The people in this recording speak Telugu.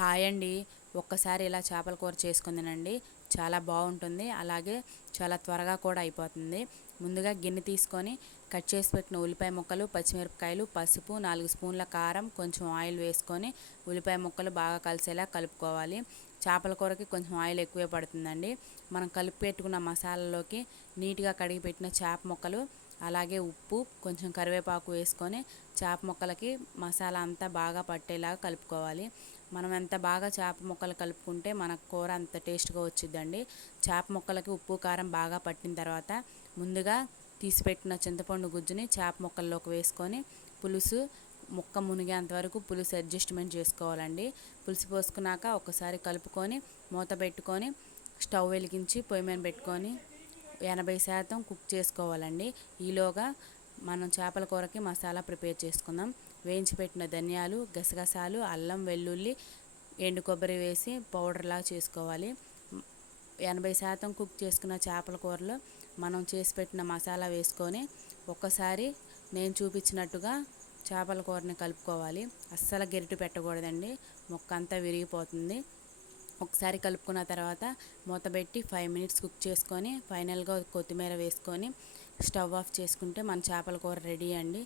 హాయ్ అండి. ఒక్కసారి ఇలా చేపల కూర చేసుకొని తినండి. చాలా బాగుంటుంది. అలాగే చాలా త్వరగా కూడా అయిపోతుంది. ముందుగా గిన్నె తీసుకొని కట్ చేసి పెట్టిన ఉల్లిపాయ ముక్కలు, పచ్చిమిరపకాయలు, పసుపు, 4 స్పూన్ల కారం, కొంచెం ఆయిల్ వేసుకొని ఉల్లిపాయ ముక్కలు బాగా కలిసేలా కలుపుకోవాలి. చేపల కూరకి కొంచెం ఆయిల్ ఎక్కువే పడుతుందండి. మనం కలిపి పెట్టుకున్న మసాలాలోకి నీట్గా కడిగి పెట్టిన చేప ముక్కలు, అలాగే ఉప్పు, కొంచెం కరివేపాకు వేసుకొని చేప ముక్కలకి మసాలా అంతా బాగా పట్టేలాగా కలుపుకోవాలి. మనం ఎంత బాగా చేప ముక్కలు కలుపుకుంటే మన కూర అంత టేస్ట్గా వచ్చిద్దండి. చేప ముక్కలకి ఉప్పు కారం బాగా పట్టిన తర్వాత ముందుగా తీసిపెట్టిన చింతపండు గుజ్జుని చేప ముక్కల్లోకి వేసుకొని పులుసు ముక్క మునిగేంత వరకు పులుసు అడ్జస్ట్మెంట్ చేసుకోవాలండి. పులుసు పోసుకున్నాక ఒకసారి కలుపుకొని మూత పెట్టుకొని స్టవ్ వెలిగించి పొయ్యి మీద పెట్టుకొని 80% కుక్ చేసుకోవాలండి. ఈలోగా మనం చేపల కూరకి మసాలా ప్రిపేర్ చేసుకుందాం. వేయించి పెట్టిన ధనియాలు, గసగసాలు, అల్లం వెల్లుల్లి, ఎండు కొబ్బరి వేసి పౌడర్లా చేసుకోవాలి. 80% కుక్ చేసుకున్న చేపల కూరలో మనం చేసి పెట్టిన మసాలా వేసుకొని ఒక్కసారి నేను చూపించినట్టుగా చేపల కూరని కలుపుకోవాలి. అస్సలు గెరిటి పెట్టకూడదండి, ముక్క అంతా విరిగిపోతుంది. ఒకసారి కలుపుకున్న తర్వాత మూత పెట్టి 5 మినిట్స్ కుక్ చేసుకొని ఫైనల్గా కొత్తిమీర వేసుకొని స్టవ్ ఆఫ్ చేసుకుంటే మన చేపల కూర రెడీ అండి.